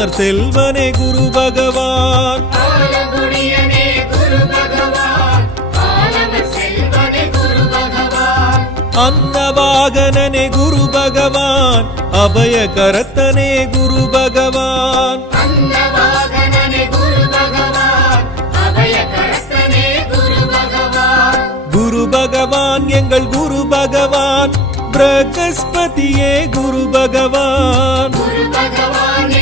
ஆலமர் செல்வனே குரு பகவான், அன்னவாகனனே குரு பகவான், அபய கரத்தனே குரு பகவான், குரு பகவான் எங்கள் குரு பகவான், பிரகஸ்பதியே குரு பகவான், குரு பகவான்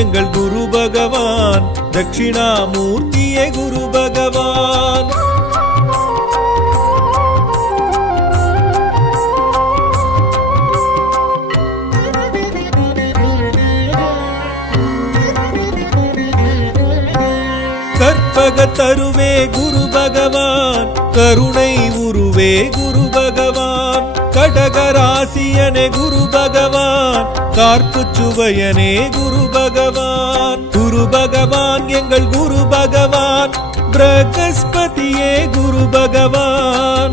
எங்கள் குரு பகவான், தட்சிணாமூர்த்தியே குரு பகவான். கற்பகத்தருவே குரு பகவான், கருணை உருவே குரு பகவான், கடகராசியனே குரு பகவான், கார்ப்பு சுவையனே குரு பகவான், குரு பகவான் எங்கள் குரு பகவான், பிரகஸ்பதியே குரு பகவான்,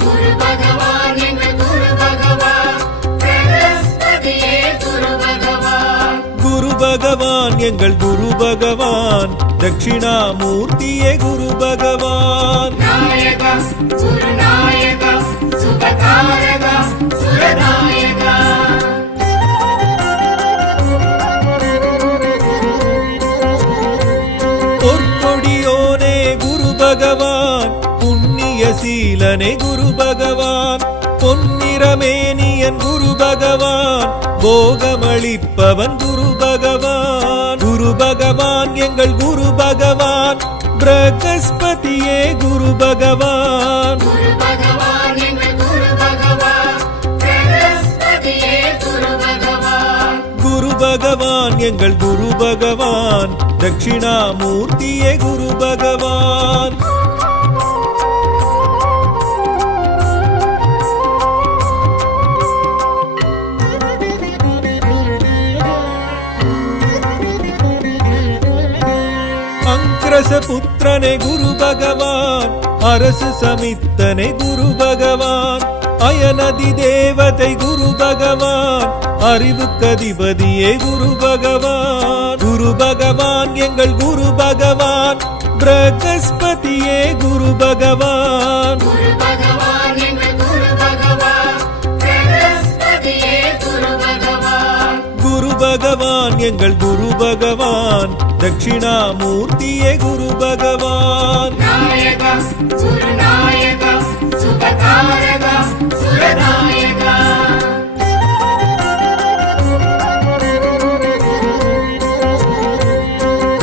குரு பகவான் எங்கள் குரு பகவான், தட்சிணாமூர்த்தியே குரு பகவான். பொற்கொடியோனே குரு பகவான், புண்ணிய சீலனே குரு பகவான், பொன்னிறமேனியன் குரு பகவான், போகமளிப்பவன் குரு பகவான், குரு பகவான் எங்கள் குரு பகவான், பிரகஸ்பதியே குரு பகவான், குரு பகவான் எங்கள் குரு பகவான், தட்சிணாமூர்த்தியே குரு பகவான். புத்திரனே குரு பகவான், அரசு சமித்தனே குரு பகவான், அயனதி தேவதை குரு பகவான், அறிவுக்கதிபதியே குரு பகவான், குரு பகவான் எங்கள் குரு பகவான், பிரகஸ்பதியே குரு பகவான், குரு பகவான் எங்கள் குரு பகவான், தட்சிணாமூர்த்தியே குரு பகவான்.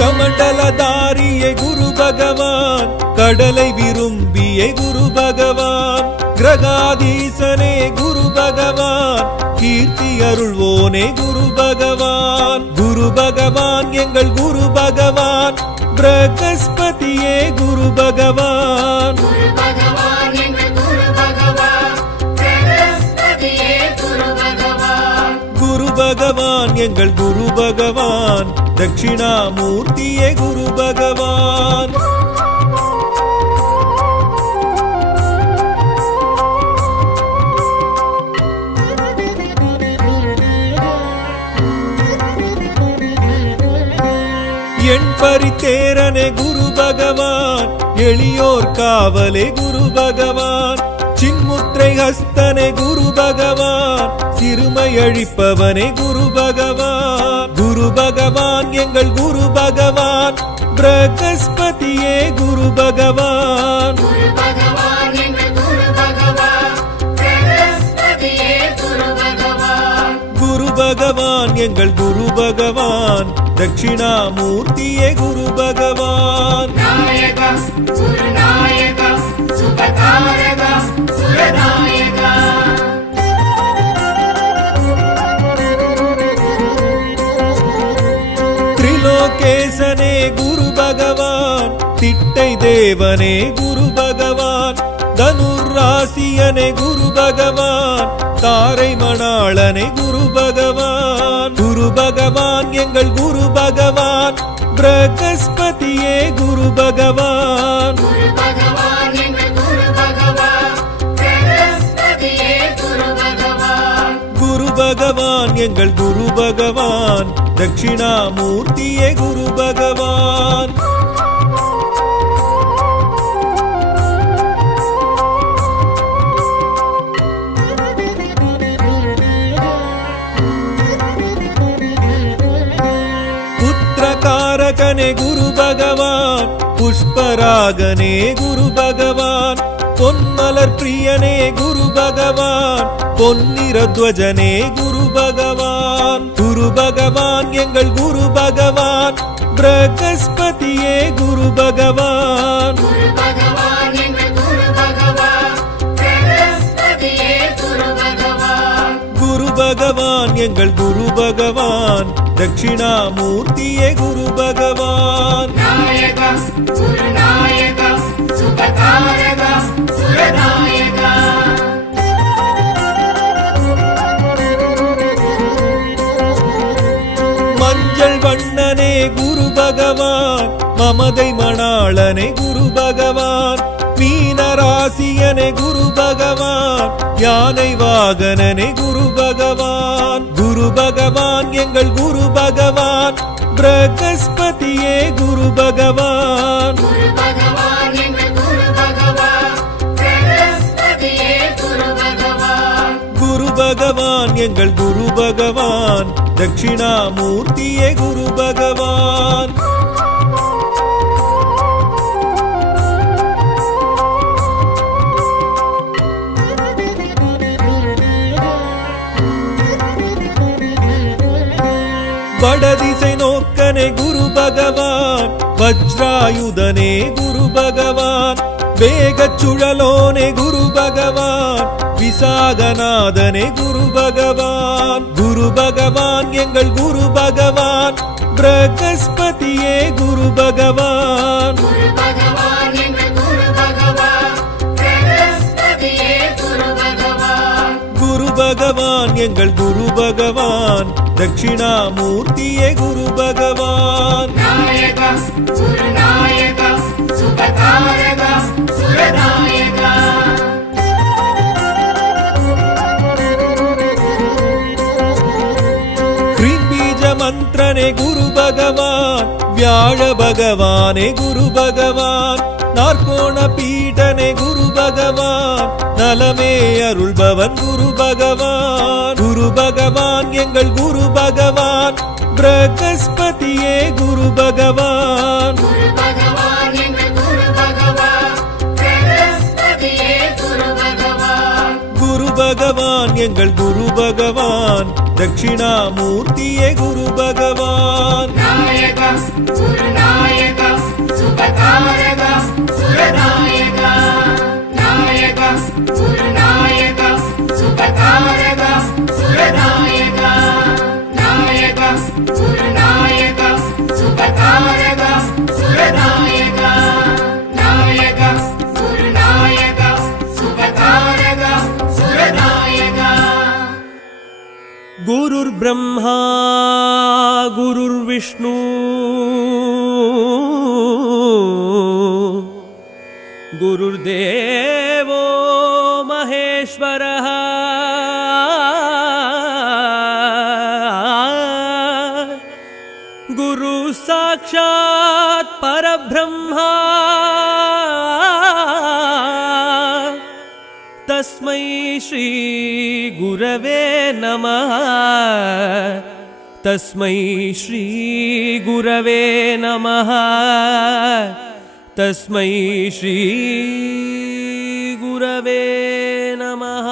கமண்டலதாரியே குரு பகவான், கடலை விரும்பியே குரு பகவான், கிரகாதீசனே குரு பகவான், கீர்த்தி அருள்வோனே குரு பகவான், குரு பகவான் எங்கள் குரு பகவான், பிரகஸ்பதியே குரு பகவான், குரு பகவான் எங்கள் குரு பகவான், தட்சிணாமூர்த்தியே குரு பகவான். என் பரித்தேரனே குரு பகவான், எளியோர் காவலே குரு பகவான், சின்முத்திரை ஹஸ்தனே குரு பகவான், சிறுமையழிப்பவனே குரு பகவான், குரு பகவான் எங்கள் குரு பகவான், பிரகஸ்பதியே குரு பகவான், குரு பகவான் எங்கள் குரு பகவான், தட்சிணாமூர்த்தியே குரு பகவான். திரிலோகேசனே குரு பகவான், திட்டை தேவனே குரு பகவான், தனுராசியனே குரு பகவான், தாரை மணாளனே குரு பகவான், குரு பகவான் எங்கள் குரு பகவான், பிரகஸ்பதியே குரு பகவான், குரு பகவான் எங்கள் குரு பகவான், பிரகஸ்பதியே குரு பகவான். பகவான் எங்கள் குரு பகவான் தட்சிணாமூர்த்தியே குரு பகவான். புத்திரகாரகனே குரு பகவான் புஷ்பராகனே குரு பகவான் பொன்மலர் பிரியனே குரு பகவான் பொன்னிறத்வஜனே குரு பகவான். குரு பகவான் எங்கள் குரு பகவான் பிரகஸ்பதியே குரு பகவான். குரு பகவான் எங்கள் குரு பகவான் தட்சிணாமூர்த்தியே குரு பகவான். மஞ்சள் வண்ணனே குரு பகவான் மமதை மணாளனே குரு பகவான் மீனராசியனே குரு பகவான் யானை வாகனனே குரு பகவான். குரு பகவான் எங்கள் குரு பகவான் பிரகஸ்பதியே குரு பகவான். குரு பகவான் எங்கள் குரு பகவான் தட்சிணாமூர்த்தியே குரு பகவான். வடதிசை நோக்கனே குரு பகவான் வஜ்ராயுதனே குரு பகவான் வேகச் சுழலோனே குரு பகவான் விசாகநாதனே குரு பகவான். குரு பகவான் எங்கள் குரு பகவான் பிரகஸ்பதியே குரு பகவான். குரு பகவான் எங்கள் குரு பகவான் தட்சிணாமூர்த்தியே குரு பகவான். பீஜ மந்திரனே குரு பகவான் வியாழ பகவானே குரு பகவான் நாற்கோண பீடனே குரு பகவான் நலமே அருள்பவன் குரு பகவான். குரு பகவான் எங்கள் குரு பகவான் பிரகஸ்பதியே குரு பகவான். குரு பகவான் எங்கள் குரு பகவான் தட்சிணாமூர்த்தியே குரு பகவான். गुरुर् ब्रह्मा गुरुर्विष्णु गुरुर्देवो महेश्वरः गुरु साक्षात् परब्रह्मा तस्मै श्री गुरवे नमः तस्मै श्री गुरवे नमः तस्मै श्री गुरवे नमः.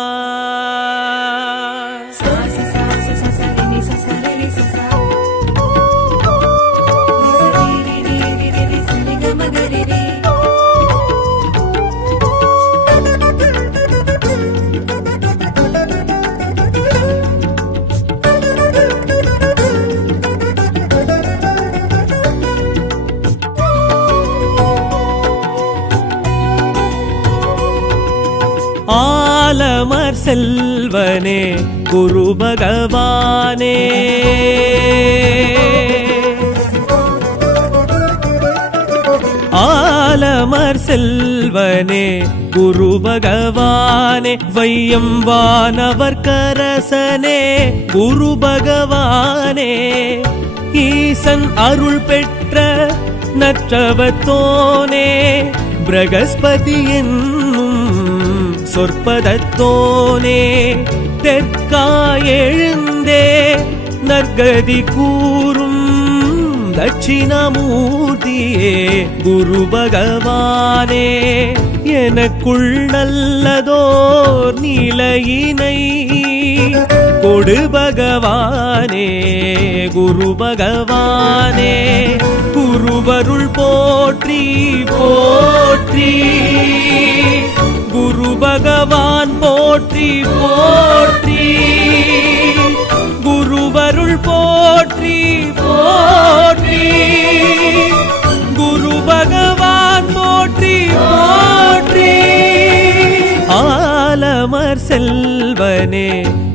ஆலமர் செல்வனே குரு பகவானே ஆலமர் செல்வனே குரு பகவானே வையம் வானவர் கரசனே குரு பகவானே ஈசன் அருள் பெற்ற நற்றவத்தோனே பிரகஸ்பதி என்னும் சொற்பதத்தோனே தெற்காயெழுந்தே நற்கதி கூறும் தட்சிணாமூர்த்தியே குரு பகவானே எனக்குள் நல்லதோர் நிலையினை கொடு பகவானே குரு பகவானே குருவருள் போற்றி போற்றி குரு பகவான் போற்றி போற்றி குருவருள் போற்றி போற்றி குரு பகவான் போற்றி போற்றி ஆலமர் செல்வனே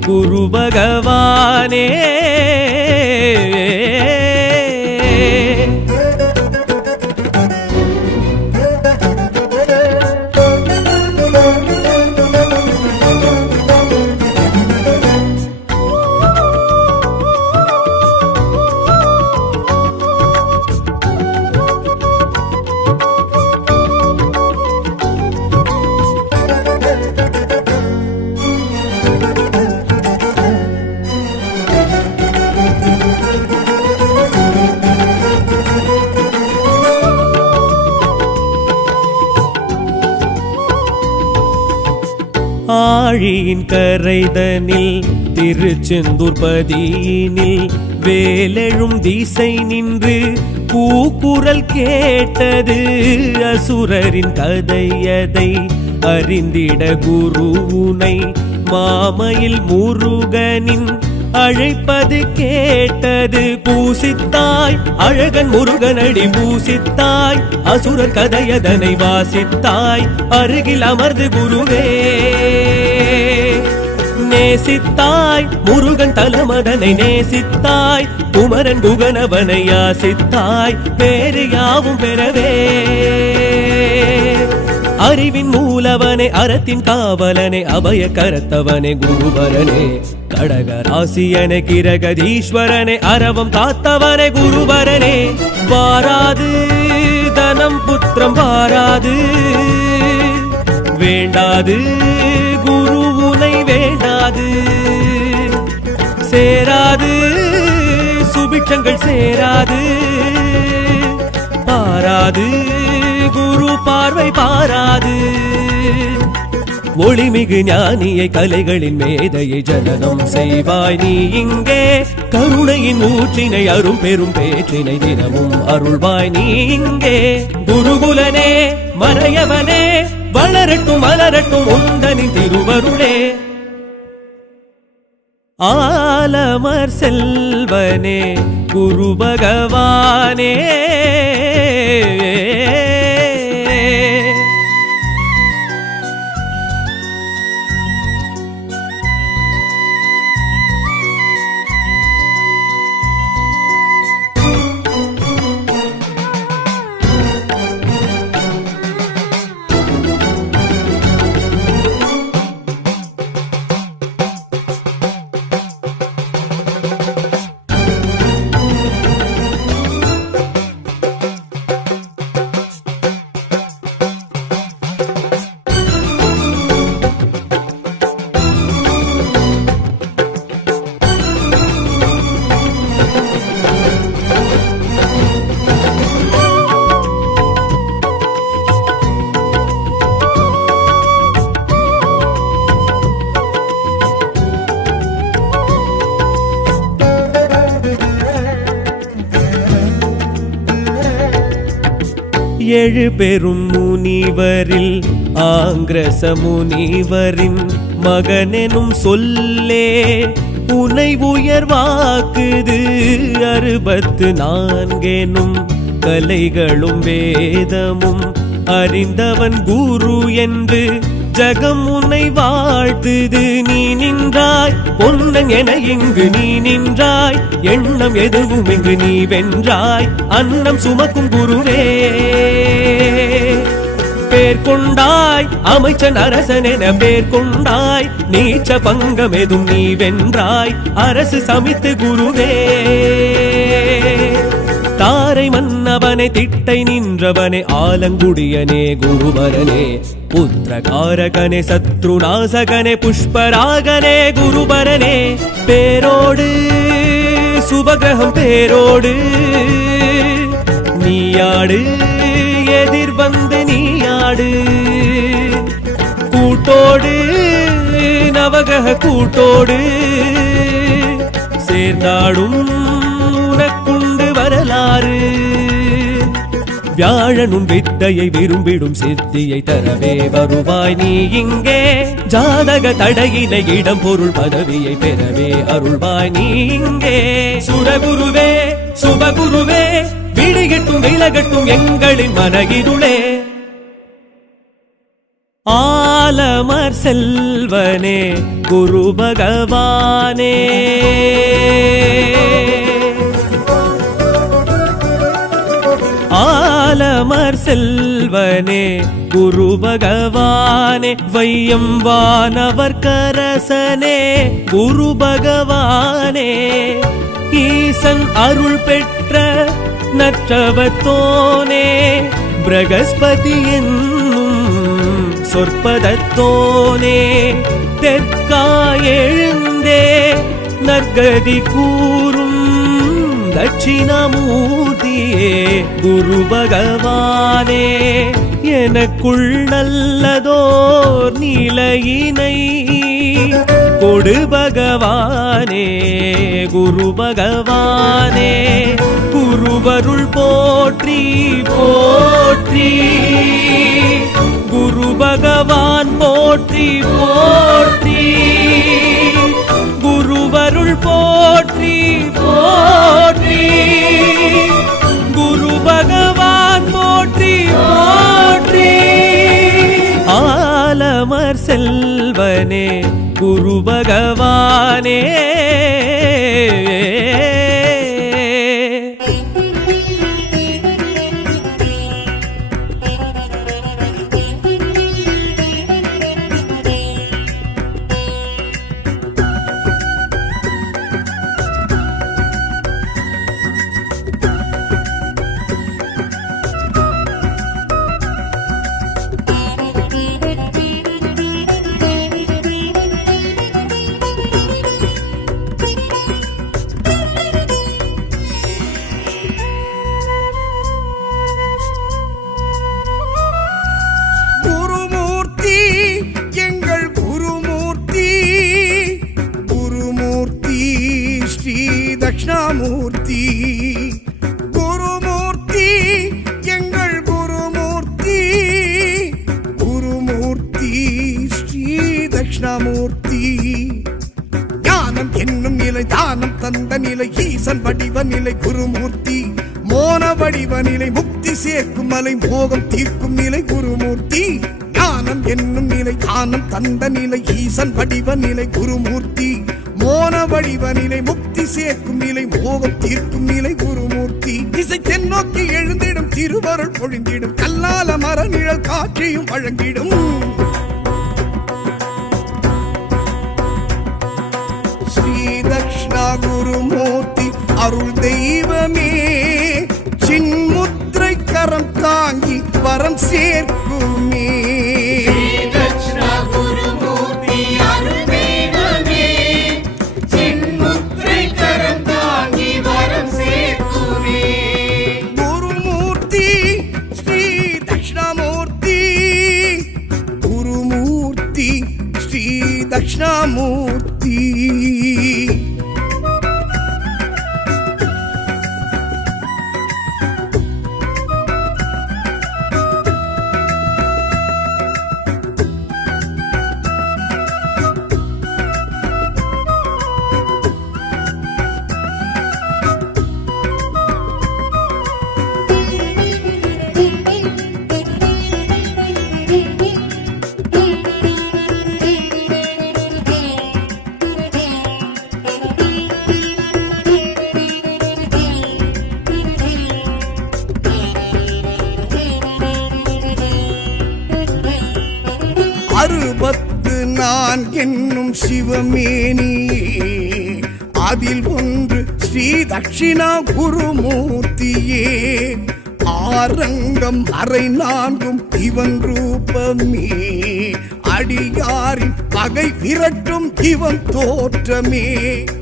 குரு பகவானே ஆழியின் கரைதனில் திருச்செந்தூர் பதியினில் வேலெழும் திசை நின்று கூக்குரல் கேட்டது அசுரரின் கதையதை அறிந்திட குருவுனை மாமையில் முருகனின் அழைப்பது கேட்டது பூசித்தாய் அழகன் முருகனடி பூசித்தாய் அசுரர் கதையதனை வாசித்தாய் அருகில் அமர்ந்து குருவே நேசித்தாய் முருகன் தலமதனை நேசித்தாய் குமரன் குகனவனை யாசித்தாய் பேரு யாவும் பெறவே அறிவின் மூலவனே அறத்தின் காவலனே அபய கரத்தவனே குருபரனே கடகராசியனே கிரகதீஸ்வரனே அரவம் காத்தவனே குருபரனே வாராது தனம் புத்திரம் வாராது வேண்டாது குருவுனை வேண்டாது சேராது சுபிக்ஷங்கள் சேராது பாராது குரு பார்வை பாராது ஒளிமிகு ஞானியை கலைகளின் மேதையை ஜனனம் செய்வாய் நீ இங்கே கருணையின் ஊற்றினை அரும் பெரும் பேற்றினை தினமும் அருள்வாய் நீ இங்கே குருகுலனே மறையவனே வளரட்டும் மலரட்டும் உந்தனின் திருவருளே ஆலமர் செல்வனே குரு பகவானே ஏழு பெரும் முனிவரில் ஆங்கிரச முனிவரின் மகனெனும் சொல்லே உனை உயர்வாக்குது 64 கலைகளும் வேதமும் அறிந்தவன் குரு என்று ஜகம் உன்னை வாழ்த்துது. நீ நின்றாய் பொன்னன் என இங்கு நீ நின்றாய், எண்ணம் எதுவும் இங்கு நீ வென்றாய், அன்னம் சுமக்கும் குருவே. பேர் கொண்டாய் அமைச்சன் அரசன் என பேர் கொண்டாய் நீச்ச பங்கமெதும் நீ வென்றாய் அரசு சமித்து குருவே தாரை மன்னவனே திட்டை நின்றவனே ஆலங்குடியனே குருபரனே புத்திரகாரகனே சத்ருநாசகனே புஷ்பராகனே குருபரனே பேரோடு சுபகிரகம் பேரோடு நீயாடு எதிர் வந்து நீயாடு கூட்டோடு நவகிரக கூட்டோடு சேர்ந்தாடும் உனக்குண்டு வரலாறு வியாழனும் வித்தையை விரும்பிடும் சித்தியை தரவே வருவாய் நீ இங்கே ஜாதக தடையினை இடம் பொருள் பதவியை பெறவே அருள்வாய் நீ இங்கே சுரகுருவே சுபகுருவே விடிகட்டும் விலகட்டும் எங்களின் மனகிருளே ஆலமர் செல்வனே குரு பகவானே ஆலமர் செல்வனே குரு பகவானே வையம் வானவர் கரசனே குரு பகவானே ஈசன் அருள் பெற்ற நற்றவத்தோனே பிரகஸ்பதி என்னும் சொற்பதத்தோனே தெற்காய் எழுந்தே நற்கதி கூறும் தட்சிணாமூர்த்தியே குரு பகவானே எனக்குள் நல்லதோர் நிலையினை கொடு பகவானே குரு பகவானே குருவருள் போற்றி போற்றி குரு பகவான் போற்றி போற்றி குருவருள் போற்றி போற்றி குரு பகவான் போற்றி போற்றி ஆலமர் செல்வனே குரு பகவானே தட்சிணாமூர்த்தி குருமூர்த்தி எங்கள் குருமூர்த்தி குருமூர்த்தி ஸ்ரீ தட்சிணாமூர்த்தி ஞானம் என்னும் நிலை தானம் தந்த நிலை ஈசன் வடிவ நிலை குருமூர்த்தி மோன வடிவ நிலை முக்தி சேர்க்கும் மலை மோகம் தீர்க்கும் நிலை குருமூர்த்தி ஞானம் என்னும் நிலை தானம் தந்த நிலை ஈசன் வடிவ நிலை குருமூர்த்தி மோன வடிவ நிலை முக்தி சேர்க்கும் நிலை மோகம் தீர்க்கும் நிலை குருமூர்த்தி திசை தென்னோக்கி எழுந்திடும் திருவருள் பொழிந்திடும் கல்லால மர நிழல் காற்றியும் வழங்கிடும் ஸ்ரீ தட்சிணா குருமூர்த்தி அருள் தெய்வமே சின்முத்திரை கரம் தாங்கி வரம் சேர்க்குமே தட்சிணாமூர்த்தி 64 என்னும் சிவமேனியே அதில் ஒன்று ஸ்ரீ தட்சிணா குருமூர்த்தியே ஆரங்கம் அரை 4 இவன் ரூபமே அடியாரின் பகை விரட்டும் இவன் தோற்றமே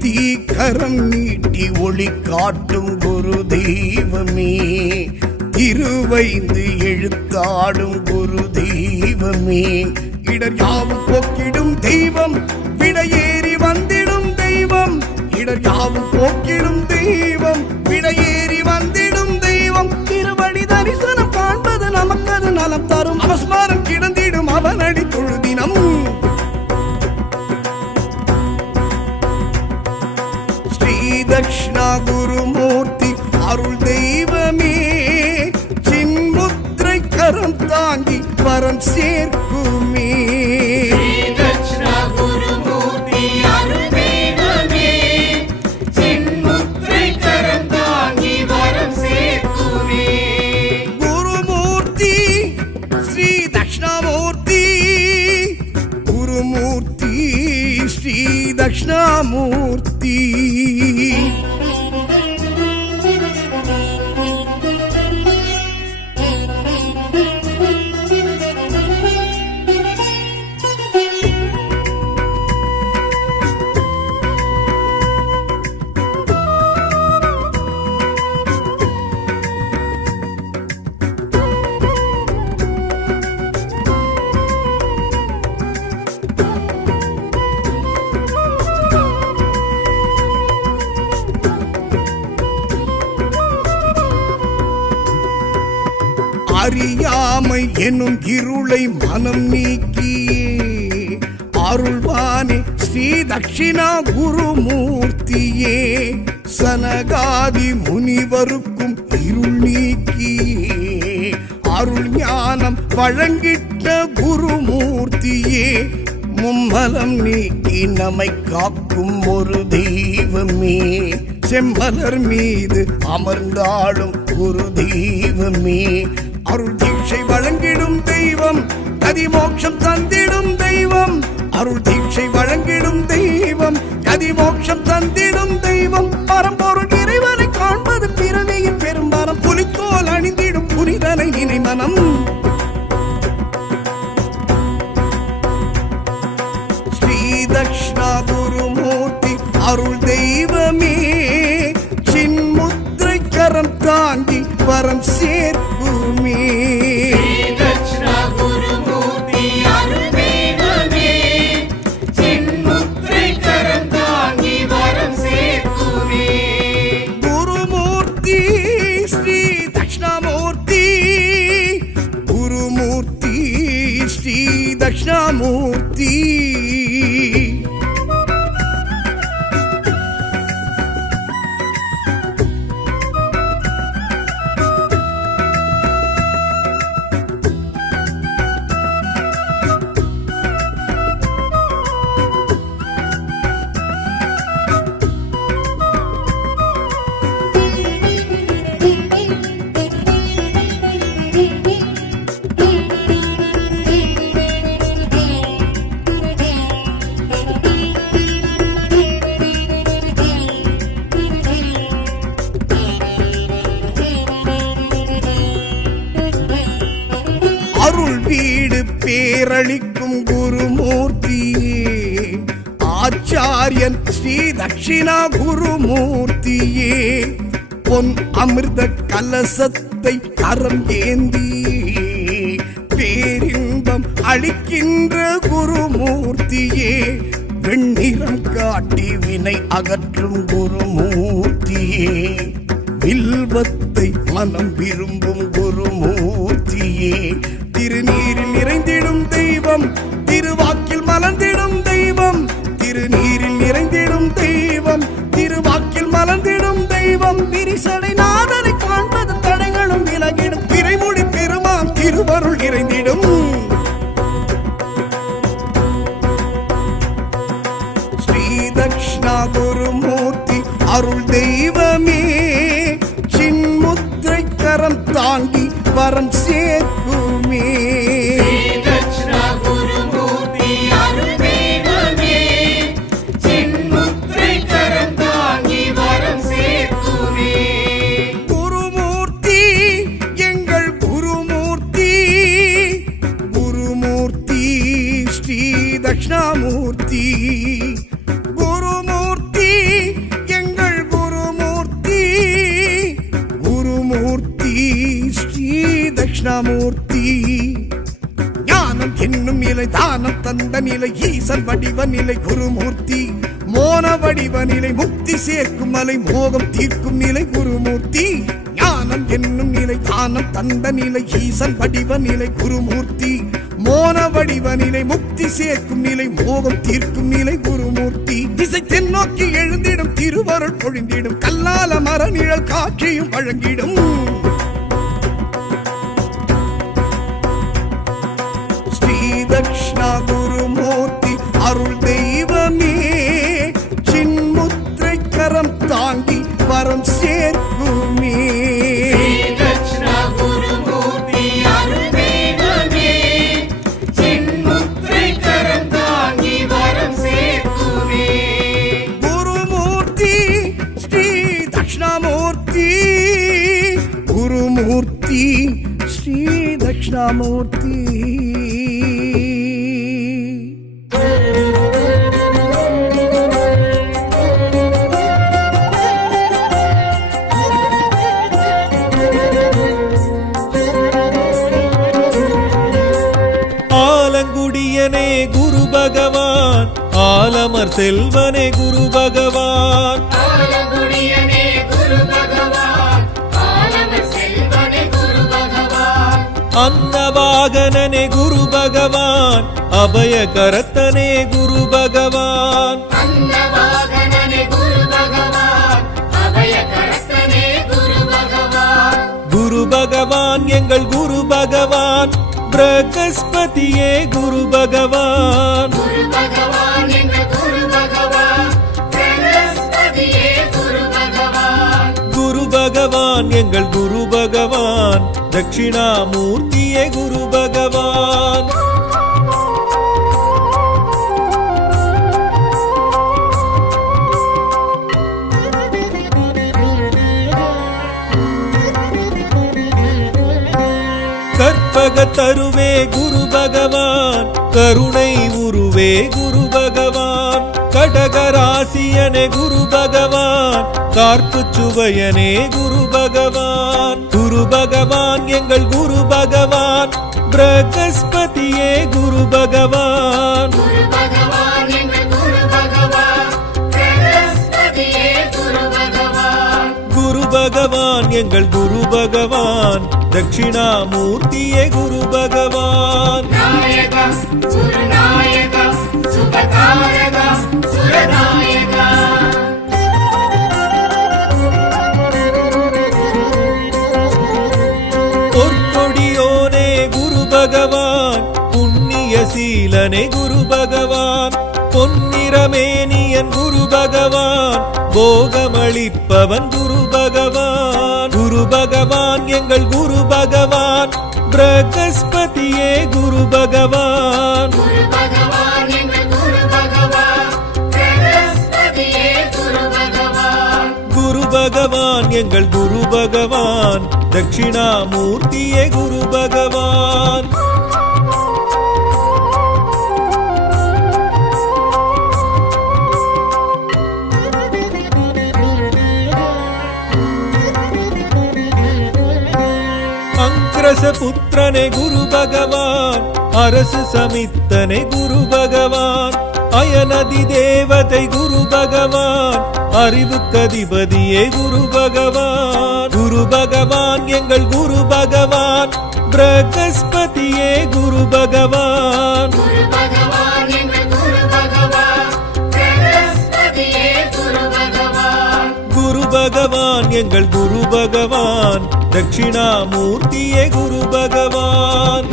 தீக்கரம் நீட்டி ஒளி காட்டும் குரு தெய்வமே திருவைந்து எழுத்தாடும் குரு தெய்வமே இடர் யாவும் போக்கிடும் தெய்வம் விடையேறி வந்திடும் தெய்வம் இடர் யாவும் போக்கிடும் தெய்வம் விடையேறி வந்திடும் தெய்வம் திருவடி தரிசனம் காண்பது நமக்கது நலம் தரும் அவஸ்மாரம் கிடந்திடும் அவனடி தொழுதினம் ஸ்ரீ தக்ஷணா குருமூர்த்தி அருள் தெய்வமே சின்முத்திரை கரம் தாங்கி வரம் சேர்க்குமே தக்ஷணாமூர்த்தி அறியாமை எனும் இருளை மனம் நீக்கியே அருள்வானே ஸ்ரீ தட்சிணா குருமூர்த்தியே சனகாதி முனிவருக்கும் இருள் நீக்கியே அருள் ஞானம் வழங்கிட்ட குருமூர்த்தியே மும்மலம் நீக்கி நம்மை காக்கும் ஒரு தெய்வமே செம்மலர் மீது அமர்ந்தாடும் ஒரு தெய்வமே அருள் தீட்சை வழங்கிடும் தெய்வம் கதி மோட்சம் தந்திடும் தெய்வம் அருள் தீட்சை வழங்கிடும் தெய்வம் கதி மோட்சம் தந்திடும் தெய்வம் பரம்பொருள் இறைவனை காண்பது பிறவியின் பெரும்பாரம் புலித்தோல் அணிந்திடும் புனிதனை நினை மனம் ஸ்ரீ தக்ஷணா குருமூர்த்தி அருள் தெய்வமே சின்முத்திரை கரம் தாங்கி வரம் சேர்க்குமே குருமூர்த்தி ஸ்ரீ தக்ஷணாமூர்த்தி குருமூர்த்தி ஸ்ரீ தக்ஷணாமூர்த்தி அருள் வீடு பேரளிக்கும் குருமூர்த்தியே ஆச்சாரியன் ஸ்ரீ தட்சிணா குருமூர்த்தியே பொன் அமிர்த கலசத்தை கரம் ஏந்தி பேரின்பம் அளிக்கின்ற குருமூர்த்தியே வெண்ணிறம் காட்டி வினை அகற்றும் குருமூர்த்தியே வில்வத்தை மனம் விரும்பும் குருமூர்த்தியே திருநீரில் நிறைந்திடும் தெய்வம் திருவாக்கில் மலர்ந்திடும் தெய்வம் திருநீரில் நிறைந்திடும் தெய்வம் திருவாக்கில் மலர்ந்திடும் தெய்வம் விரிசடை நாதனை காண்பது தடைகளும் விலகிடும் திரைமுடி பெருமான் திருவருள் நிறைந்திடும் ஸ்ரீ தக்ஷணா குருமூர்த்தி அருள் தெய்வமே சின்முத்திரை கரம் தாங்கி வரம் சேர்க்குமே ஸ்ரீ தக்ஷணா குருமூர்த்தி தட்சிணாமூர்த்தி குருமூர்த்தி எங்கள் குருமூர்த்தி குருமூர்த்தி ஸ்ரீ தட்சிணாமூர்த்தி ஞானம் என்னும் நிலை தானம் தந்த நிலை ஈசன் வடிவ நிலை குருமூர்த்தி மோன வடிவ நிலை முக்தி சேர்க்கும் மலை மோகம் தீர்க்கும் நிலை குருமூர்த்தி ஞானம் என்னும் நிலை தானம் தந்த நிலை ஈசன் வடிவ நிலை குருமூர்த்தி மோன வடிவ நிலை முக்தி சேர்க்கும் நிலை மோகம் தீர்க்கும் நிலை குருமூர்த்தி திசை தென்னோக்கி எழுந்திடும் திருவருள் பொழிந்திடும் கல்லால மர நிழல் காட்சியும் வழங்கிடும் ஸ்ரீ தக்ஷணா குருமூர்த்தி அருள் தெய்வமே சின்முத்திரை கரம் தாங்கி வரம் சேர்க்குமே குருமூர்த்தி ஸ்ரீ தட்சிணாமூர்த்தி ஆலங்குடியனே குரு பகவான் ஆலமர் செல்வனே குரு பகவான் அன்னவாகனனே குரு பகவான் அபய கரத்தனே குரு பகவான் குரு பகவான் எங்கள் குரு பகவான் பிரகஸ்பதியே குரு பகவான் குரு பகவான் எங்கள் குரு பகவான் தட்சிணாமூர்த்தியே குரு பகவான் கற்பக தருவே குரு பகவான் கருணை உருவே குரு பகவான் கடகராசியனே குரு பகவான் கார்ப்பு சுவையனே குரு பகவான் குரு பகவான் எங்கள் குரு பகவான் பிரகஸ்பதியே குரு பகவான் குரு பகவான் எங்கள் குரு பகவான் தட்சிணாமூர்த்தியே குரு பகவான் பொற்கொடியோனே குரு பகவான் புண்ணிய சீலனே குரு பகவான் பொன்னிறமேனியன் குரு பகவான் போகமளிப்பவன் குரு பகவான் குரு பகவான் எங்கள் குரு பகவான் பிரகஸ்பதியே குரு பகவான் குரு பகவான் எங்கள் குரு பகவான் தட்சிணாமூர்த்தியே குரு பகவான் புத்திரனே குரு பகவான் அரசு சமித்தனே குரு பகவான் அயனதி தேவதை குரு பகவான் அறிவு கதிபதியே குரு பகவான் குரு பகவான் எங்கள் குரு பகவான் பிரகஸ்பதியே குரு பகவான் குரு பகவான் எங்கள் குரு பகவான் தட்சிணாமூர்த்தியே குரு பகவான்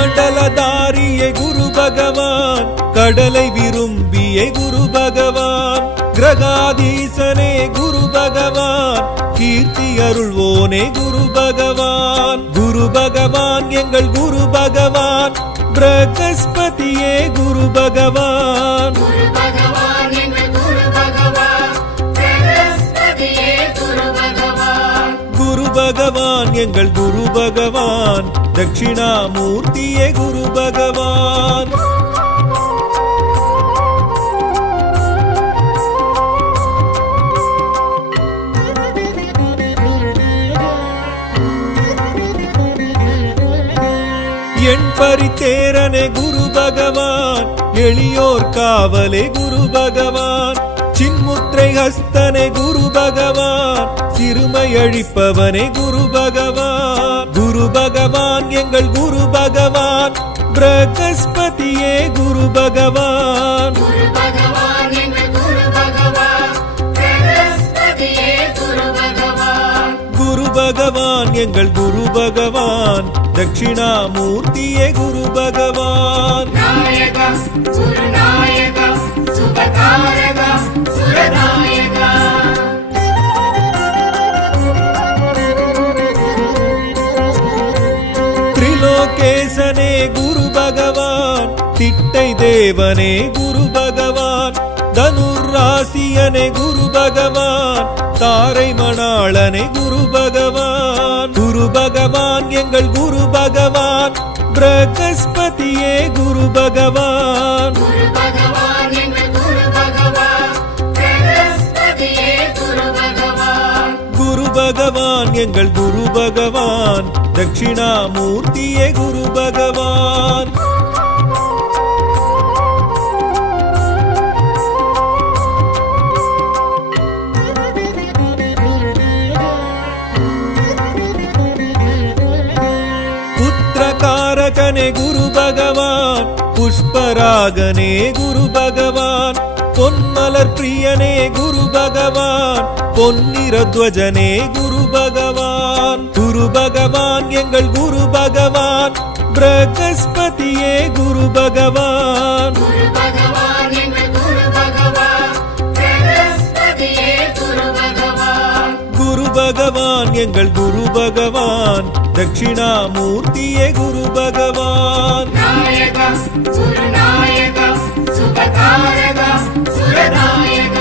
கமண்டலதாரியே குரு பகவான் கடலை விரும்பியே குரு பகவான் கிரகாதீசனே குரு பகவான் கீர்த்தி அருள்வோனே குரு பகவான் குரு பகவான் எங்கள் குரு பகவான் பிரகஸ்பதியே குரு பகவான் குரு பகவான் எங்கள் குரு பகவான் தட்சிணாமூர்த்தியே குரு பகவான். என் பரித்தேரனே குரு பகவான், எளியோர் காவலே குரு பகவான், சின்முத்திரை ஹஸ்தனே குரு பகவான், சிறுமை அழிப்பவனே குரு பகவான். குரு பகவான் எங்கள் குரு பகவான், பிரகஸ்பதியே குரு பகவான். குரு பகவான் எங்கள் குரு பகவான், பிரகஸ்பதியே குரு பகவான். குரு பகவான் எங்கள் குரு பகவான், தட்சிணாமூர்த்தியே குரு பகவான். நாயக குருநாயக சுபகாரக சுரநாயக. திரிலோகேசனே குரு பகவான், திட்டை தேவனே குரு பகவான், தனுராசியனே குரு பகவான், தாரை மணாளனே குரு பகவான். குரு பகவான் எங்கள் குரு பகவான், பிரகஸ்பதியே குரு பகவான். குரு பகவான் எங்கள் குரு பகவான், பிரகஸ்பதியே குரு பகவான். குரு பகவான் எங்கள் குரு பகவான், தட்சிணாமூர்த்தியே குரு பகவான். புத்திரகாரகனே குரு பகவான், புஷ்பராகனே குரு பகவான், பொன்மலர் பிரியனே குரு பகவான், பொன்னிறத்வஜனே குரு பகவான். குரு பகவான் எங்கள் குரு பகவான், பிரகஸ்பதியே குரு பகவான். குரு பகவான் எங்கள் குரு பகவான், பிரகஸ்பதியே குரு பகவான். குரு பகவான் எங்கள் குரு பகவான், தட்சிணாமூர்த்தியே குரு பகவான். நாயக குருநாயக சுபகாரக சுரநாயக.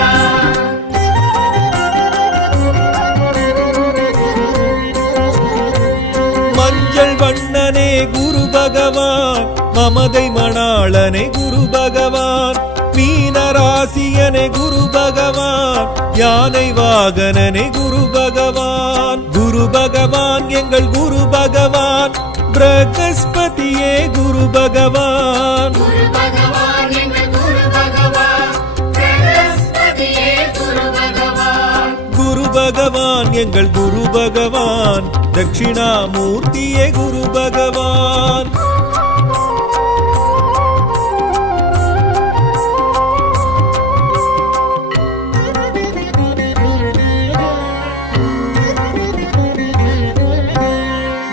மஞ்சள் வண்ணனே குரு பகவான், மமதை மணாளனே குரு பகவான், மீனராசியனே குரு பகவான், யானை வாகனனே குரு பகவான். குரு பகவான் எங்கள் குரு பகவான், பிரகஸ்பதியே குரு பகவான். குரு பகவான் எங்கள் குரு பகவான், பிரகஸ்பதியே குரு பகவான். குரு பகவான் எங்கள் குரு பகவான், தட்சிணாமூர்த்தியே குரு பகவான்.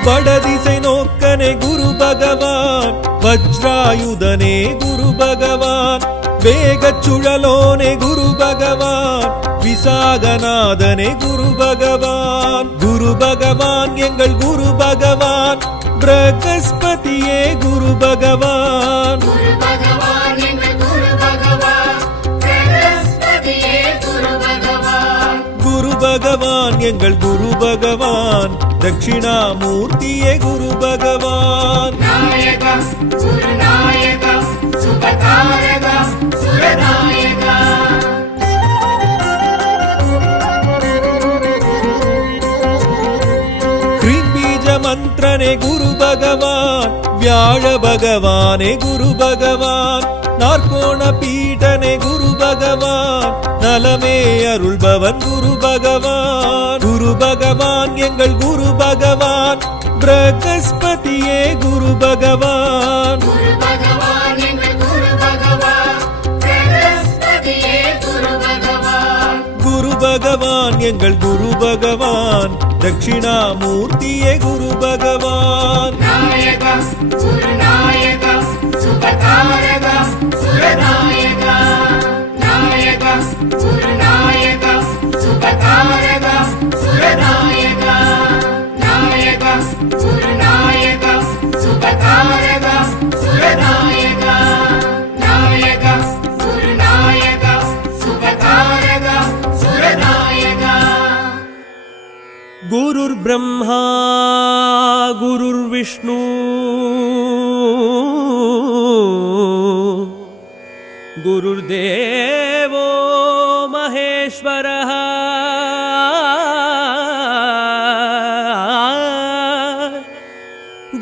வடதிசை நோக்கனே குரு பகவான், வஜ்ராயுதனே குரு பகவான், வேகச் சுழலோனே குரு பகவான், விசாகநாதனே குரு பகவான். குரு பகவான் எங்கள் குரு பகவான், பிரகஸ்பதியே குரு பகவான். குரு பகவான் எங்கள் குரு பகவான், பிரகஸ்பதியே குரு பகவான். குரு பகவான் எங்கள் குரு பகவான், தட்சிணாமூர்த்தியே குரு பகவான். நாயக குருநாயக சுபகாரக சுரநாயக. கிரீம்பீஜ மந்திரனே குரு பகவான், வியாழ பகவானே குரு பகவான், நாற்கோண பீடனே குரு பகவான், நலமே அருள்பவன் குரு பகவான். குரு பகவான் எங்கள் குரு பகவான், பிரகஸ்பதியே குரு பகவான். குரு பகவான் எங்கள் குரு பகவான், பிரகஸ்பதியே குரு பகவான். குரு பகவான் எங்கள் குரு பகவான், தட்சிணாமூர்த்தியே குரு பகவான். நாயக குருநாயக சுபகாரக சுரநாயக. நாயக குருநாயக சுபகாரக சுரநாயக. நாயக குருநாயக சுபகாரக சுரநாயக. நாயக குருநாயக சுபகாரக சுரநாயக. गुरुर्ब्रह्मा विष्णु गुरुर्देवो महेश्वरः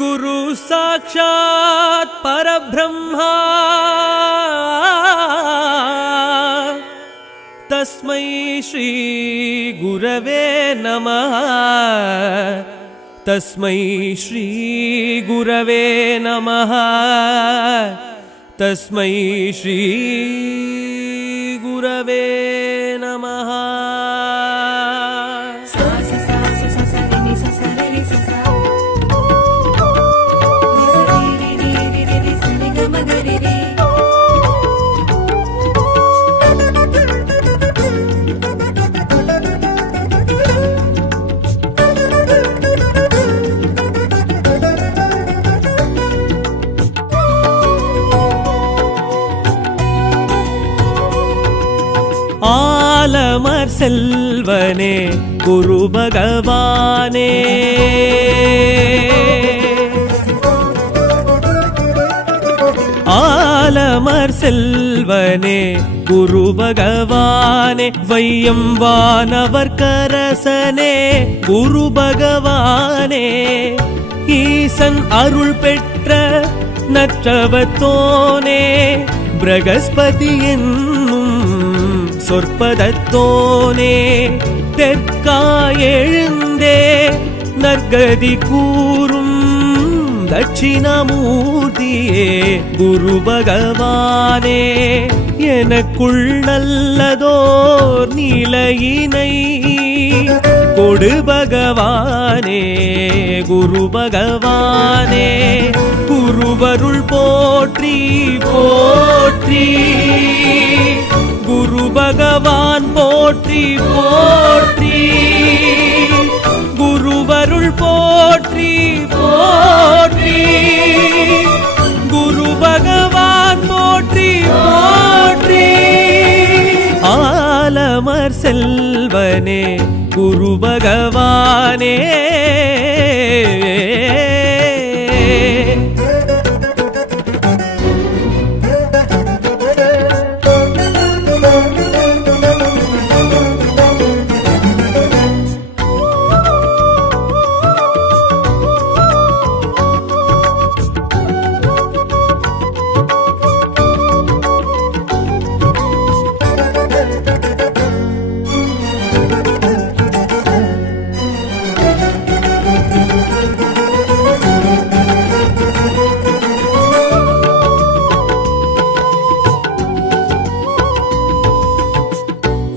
गुरु साक्षात् परब्रह्मा तस्मै श्री गुरवे नमः तस्मै श्री गुरवे नमः तस्मै श्री गुरवे नमः सा सा सा सा सा सा रे नि सा सा रे रे सा सा नि सा रे रे रे रे रे सा रे ग म ग रे रे ஆலமர் செல்வனே குரு பகவானே ஆலமர் செல்வனே குரு பகவானே வையம் வானவர் கரசனே குரு பகவானே ஈசன் அருள் பெற்ற நற்றவத்தோனே பிரகஸ்பதி என்னும் சொற்பதத்தோனே தெற்காயெழுந்தே நற்கதி கூறும் தட்சிணாமூர்த்தியே குரு பகவானே எனக்குள் நல்லதோர் நிலையினை கொடு பகவானே குரு பகவானே குருவருள் போற்றி போற்றி குரு பகவான் போற்றி போற்றி குருவருள் போற்றி போற்றி குரு பகவான் போற்றி போற்றி ஆலமர் செல்வனே குரு பகவானே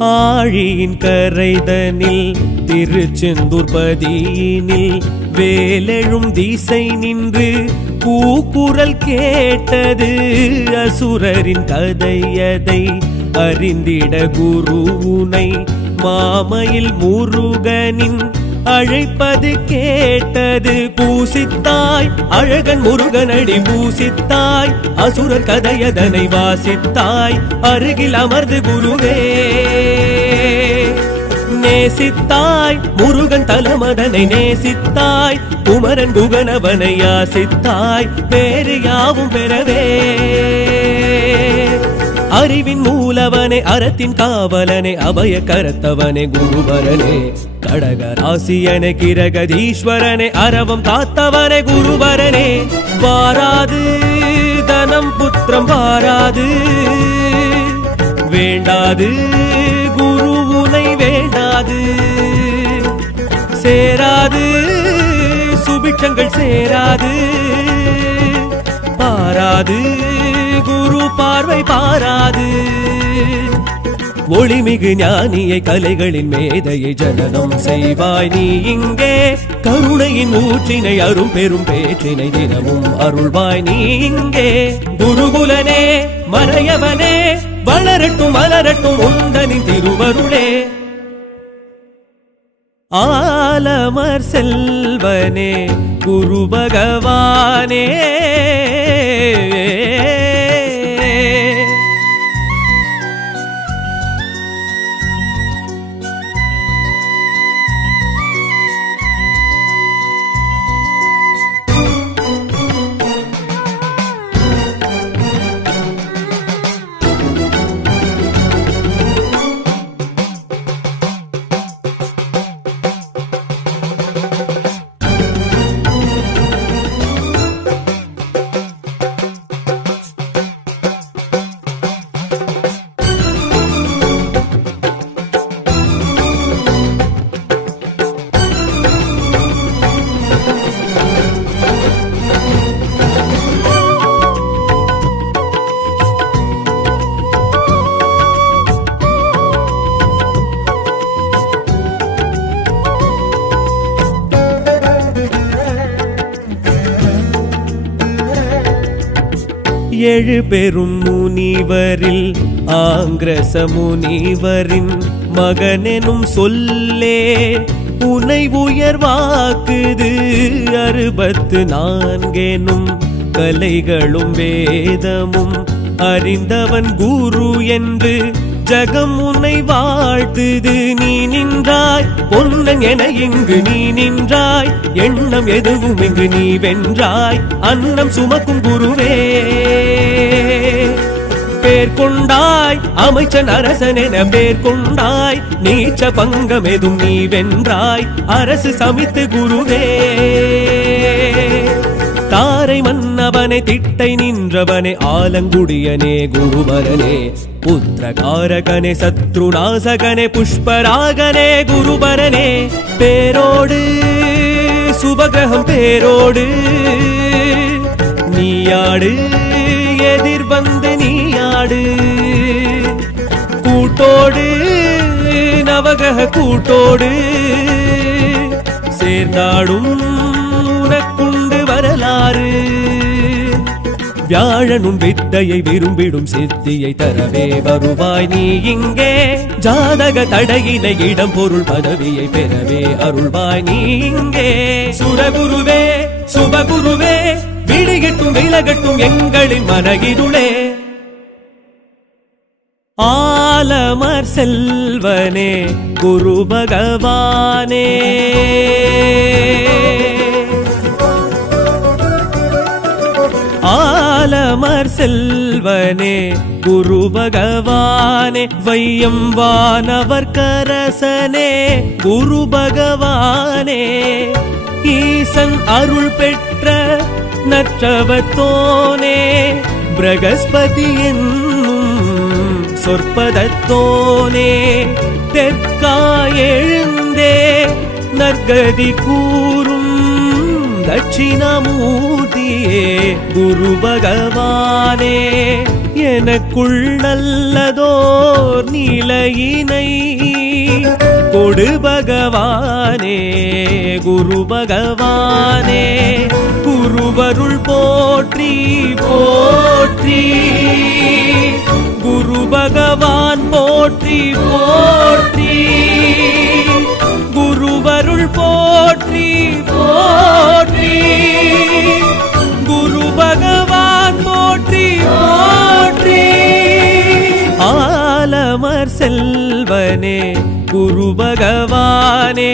ஆழியின் கரைதனில் திருச்செந்தூர் பதியினில் வேலெழும் திசை நின்று கூக்குரல் கேட்டது அசுரரின் கதையதை அறிந்திட குருவுனை மாமையில் முருகனின் அழைப்பது கேட்டது பூசித்தாய் அழகன் முருகனடி பூசித்தாய் அசுரர் கதையதனை வாசித்தாய் அருகில் அமர்ந்து குருவே நேசித்தாய் முருகன் தலமதனை நேசித்தாய் குமரன் குகனவனை யாசித்தாய் பேரு யாவும் பெறவே அறிவின் மூலவனே அறத்தின் காவலனே அபய கரத்தவனே குருவரனே கடக ராசியனே கிரகதீஸ்வரனே அரவம் காத்தவனே குருவரனே வாராது தனம் புத்திரம் வாராது வேண்டாது குருவுனை வேண்டாது சேராது சுபிட்சங்கள் சேராது பாராது குரு பார்வை பாராது ஒளிமிகு ஞானியை கலைகளின் மேதையை ஜனனம் செய்வாய் நீ இங்கே கருணையின் ஊற்றினை அரும் பெரும் பேற்றினை தினமும் அருள்வாய் நீ இங்கே குருகுலனே மறையவனே வளரட்டும் மலரட்டும் உந்தனின் திருவருளே ஆலமர் செல்வனே குரு பகவானே ஏழு பெரும் முனிவரில் ஆங்கிரச முனிவரின் மகனெனும் சொல்லே உனை உயர்வாக்குது 64 கலைகளும் வேதமும் அறிந்தவன் குரு என்று ஜகம் உன்னை வாழ்த்துது. நீ நின்றாய் பொன்னன் என இங்கு நீ நின்றாய், எண்ணம் எதுவும் இங்கு நீ வென்றாய். அன்னம் சுமக்கும் குருவே பேர் கொண்டாய், அமைச்சன் அரசன் என பேர் கொண்டாய். நீச்ச பங்கம் எதும் நீ வென்றாய், அரசு சமித்து குருவே. தாரை மன்னவனே திட்டை நின்றவனே ஆலங்குடியனே குருபரனே, புத்திரகாரகனே சத்ருநாசகனே புஷ்பராகனே குருபரனே. பேரோடு சுபகிரகம் பேரோடு நீயாடு, எதிர் வந்து நீயாடு. கூட்டோடு நவகிரக கூட்டோடு சேர்ந்தாடும் உனக்குண்டு வரலாறு. வியாழனும் வித்தையை விரும்பிடும் சித்தியை தரவே வருவாய் நீ இங்கே. ஜாதக தடையினை இடம் பொருள் பதவியை பெறவே அருள்வாய் நீ இங்கே. சுரகுருவே சுபகுருவே விடிகட்டும் விலகட்டும் எங்களின் மனகிருளே. ஆலமர் செல்வனே குரு பகவானே, ஆலமர் செல்வனே குரு பகவானே. வையம் வானவர் கரசனே குரு பகவானே. ஈசன் அருள் பெற்ற நற்றவத்தோனே, பிரகஸ்பதி என்னும் சொற்பதத்தோனே. தெற்காயெழுந்தே நற்கதி கூறும் தட்சிணாமூர்த்தியே குரு பகவானே. எனக்குள் நல்லதோர் நிலையினை கொடு பகவானே குரு பகவானே. குருவருள் போற்றி போற்றி, குரு பகவான் போற்றி போற்றி. குருவருள் போற்றி போற்றி, குரு பகவான் போற்றி போற்றி. ஆலமர் செல்வனே குரு பகவானே.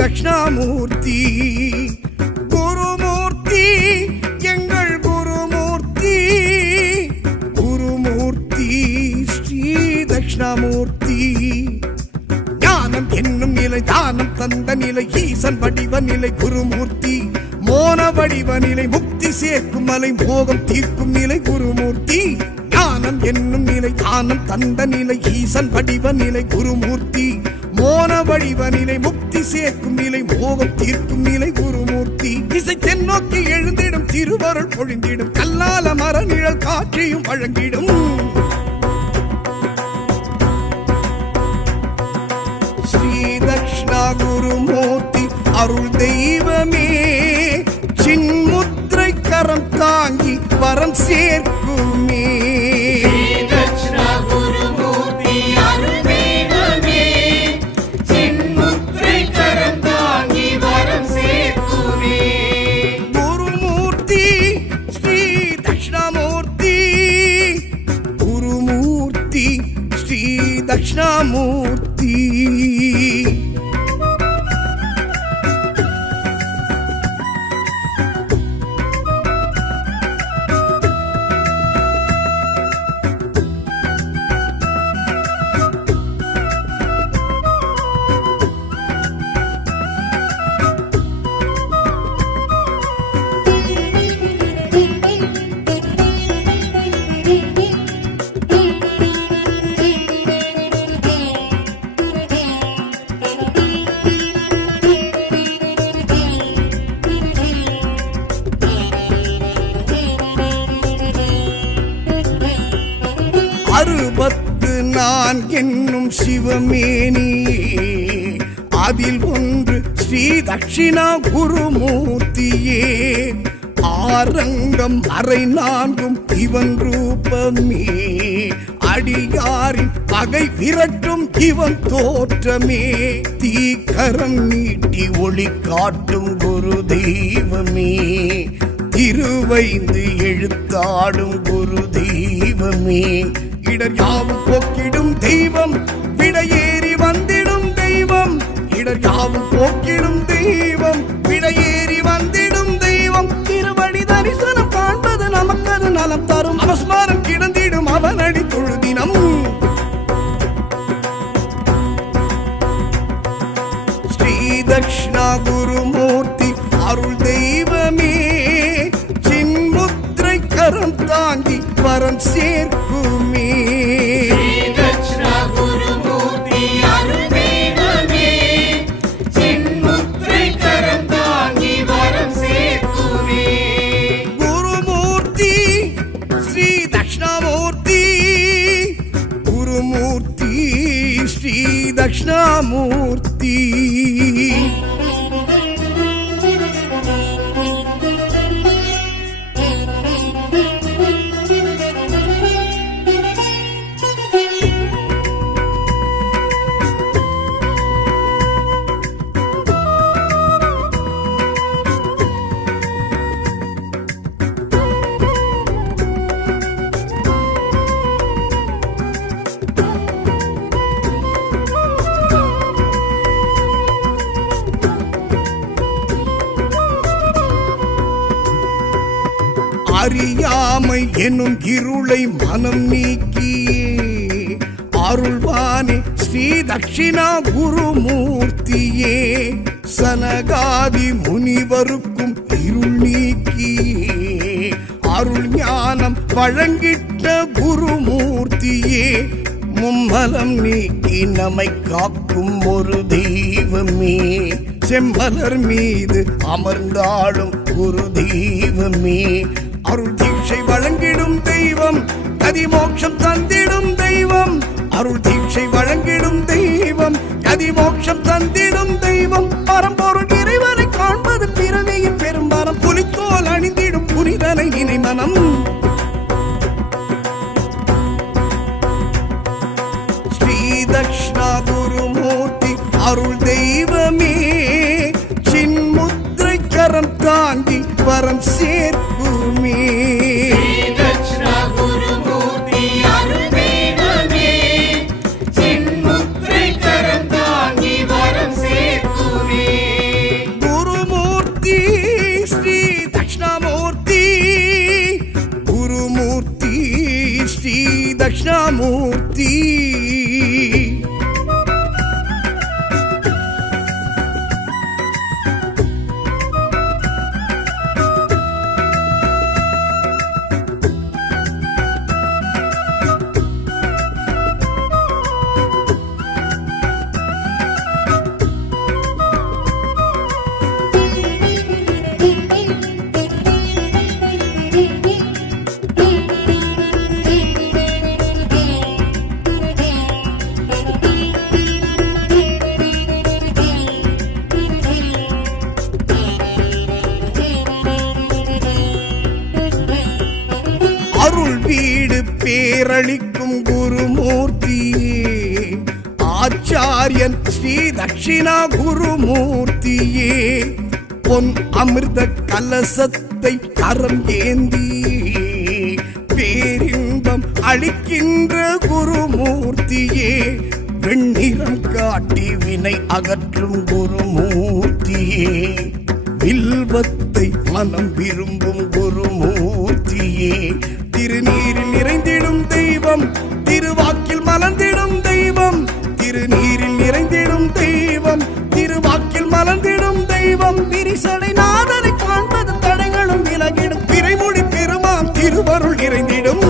தட்சிணாமூர்த்தி குருமூர்த்தி எங்கள் குருமூர்த்தி, குருமூர்த்தி ஸ்ரீ தட்சிணாமூர்த்தி. ஞானம் என்னும் நிலை தானம் தந்த நிலை ஈசன் வடிவ நிலை குருமூர்த்தி. மோன வடிவ நிலை முக்தி சேர்க்கும் மலை மோகம் தீர்க்கும் நிலை குருமூர்த்தி. ஞானம் என்னும் நிலை தானம் தந்த நிலை ஈசன் வடிவ நிலை குருமூர்த்தி. மோன வடிவ நிலை முக்தி சேர்க்கும் நிலை மோகம் தீர்க்கும் நிலை குருமூர்த்தி. இசை தென்னோக்கி எழுந்திடும் திருவருள் பொழிந்திடும் கல்லால மர நிழல் காட்சியும் வழங்கிடும். ஸ்ரீ தட்சிணா குருமூர்த்தி அருள் தெய்வமே, சின்முத்திரை கரம் தாங்கி வரம் சேர்க்குமே. தட்சிணாமூர்த்தி 64 என்னும் சிவமேனி, அதில் ஒன்று ஸ்ரீ தட்சிணா குருமூர்த்தியே. ஆரங்கம் அரை 4 இவன் ரூபமே, அடியாரின் பகை விரட்டும் இவன் தோற்றமே. தீக்கரம் நீட்டி ஒளி காட்டும் குரு தெய்வமே, திருவைந்து எழுத்தாடும் குரு தெய்வமே. இடர் யாவும் போக்கிடும் தெய்வம், விடையேறி வந்திடும் தெய்வம். இடர் யாவும் போக்கிடும் தெய்வம், விடையேறி வந்திடும் தெய்வம். திருவடி தரிசனம் காண்பது நமக்கது நலம் தரும், அவஸ்மாரம் கிடந்திடும் அவனடி தொழுதினம். ஸ்ரீ தக்ஷணா குருமூர்த்தி அருள் தெய்வமே, சின்முத்திரை கரம் தாங்கி வரம் சேர்க்குமே. தட்சிணா குருமூர்த்தி அருள் தெய்வமே, சின்முத்திரை கரம் தாங்கி வரம் சேர்க்குமே. குருமூர்த்தி ஸ்ரீ தட்சிணாமூர்த்தி, குருமூர்த்தி ஸ்ரீ தட்சிணாமூர்த்தி. அறியாமை எனும் இருளை மனம் நீக்கியே, அருள்வானே ஸ்ரீ தட்சிணா குருமூர்த்தியே. சனகாதி முனிவருக்கும் இருள் நீக்கியே, அருள் ஞானம் வழங்கிட்ட குருமூர்த்தியே. மும்மலம் நீக்கி நம்மை காக்கும் ஒரு தெய்வமே, செம்மலர் மீது அமர்ந்தாடும் குரு தெய்வமே. அருள் தீட்சை வழங்கிடும் தெய்வம், கதி மோட்சம் தந்திடும் தெய்வம். அருள் தீட்சை வழங்கிடும் தெய்வம், கதி மோட்சம் தந்திடும் தெய்வம். பரம்பொருள் இறைவனை காண்பது பிறவியின் பெரும்பரம், புலித்தோல் அணிந்திடும் புனிதனை நினை மனம். ஸ்ரீ தக்ஷணா குருமூர்த்தி அருள் தெய்வமே, சின்முத்திரை கரம் தாங்கி வரம் சேர்க்குமே. தட்சிணா குருமூர்த்தி அருள் தெய்வமே, சின்முத்திரை கரம் தாங்கி வரம் சேர்க்குமே. குருமூர்த்தி ஸ்ரீ தட்சிணாமூர்த்தி, குருமூர்த்தி ஸ்ரீ தட்சிணாமூர்த்தி. அருள் வீடு பேரளிக்கும் குருமூர்த்தியே, ஆச்சாரியன் ஸ்ரீ தட்சிணா குருமூர்த்தியே. பொன் அமிர்த கலசத்தை கரம் ஏந்தி பேரின்பம் அளிக்கின்ற குருமூர்த்தியே. வெண்ணிறம் காட்டி வினை அகற்றும் குருமூர்த்தியே, வில்வத்தை மனம் விரும்பும் குருமூர்த்தியே. திருநீரில் நிறைந்திடும் தெய்வம், திருவாக்கில் மலர்ந்திடும் தெய்வம். திருநீரில் நிறைந்திடும் தெய்வம், திருவாக்கில் மலர்ந்திடும் தெய்வம். விரிசடை நாதனை காண்பது தடைகளும் விலகிடும், பிறைமுடி பெருமான் திருவருள் நிறைந்திடும்.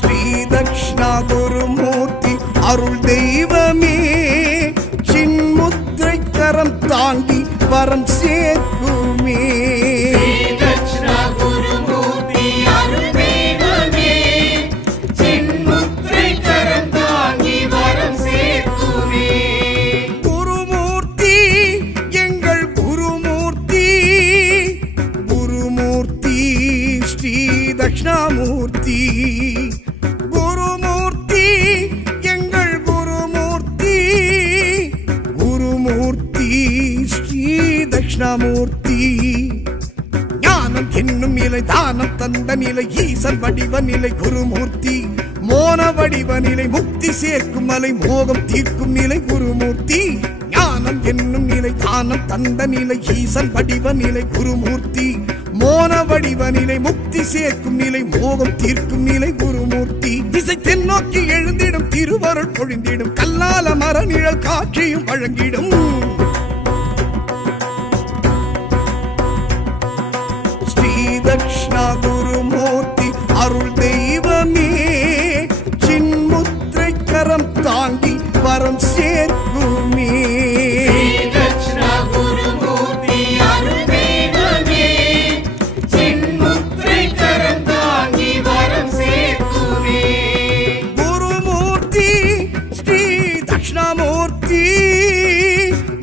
ஸ்ரீ தக்ஷணா குருமூர்த்தி அருள் தெய்வமே, சின்முத்திரை கரம் தாங்கி வரம் சேர்க்குமே. தட்சிணா குருமூர்த்தி ஸ்ரீ தட்சிணாமூர்த்தி குருமூர்த்தி எங்கள் குருமூர்த்தி குருமூர்த்தி ஸ்ரீ தட்சிணாமூர்த்தி ஞானம் என்னும் நிலை தானம் தந்த நிலை ஈசன் வடிவ நிலை குருமூர்த்தி மோன வடிவ நிலை முக்தி சேர்க்கும் மலை மோகம் தீர்க்கும் நிலை குருமூர்த்தி ஞானம் என்னும் நிலை தானம் தந்த நிலை ஈசன் வடிவ நிலை குருமூர்த்தி மோன வடிவ நிலை முக்தி சேர்க்கும் நிலை மோகம் தீர்க்கும் நிலை குருமூர்த்தி திசை தென்னோக்கி எழுந்திடும் திருவருள் பொழிந்திடும் கல்லால மர நிழல் காட்சியும் வழங்கிடும் ஸ்ரீ தட்சிணா குருமூர்த்தி அருள் தெய்வமே சின்முத்திரை கரம் தாங்கி வரம் சேர்க்குமே தட்சிணா குருமூர்த்தி அருள் தெய்வமே சின்முத்திரை கரம் தாங்கி வரம் சேர்க்குமே குருமூர்த்தி ஸ்ரீ தட்சிணாமூர்த்தி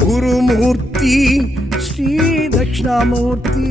குருமூர்த்தி ஸ்ரீ தட்சிணாமூர்த்தி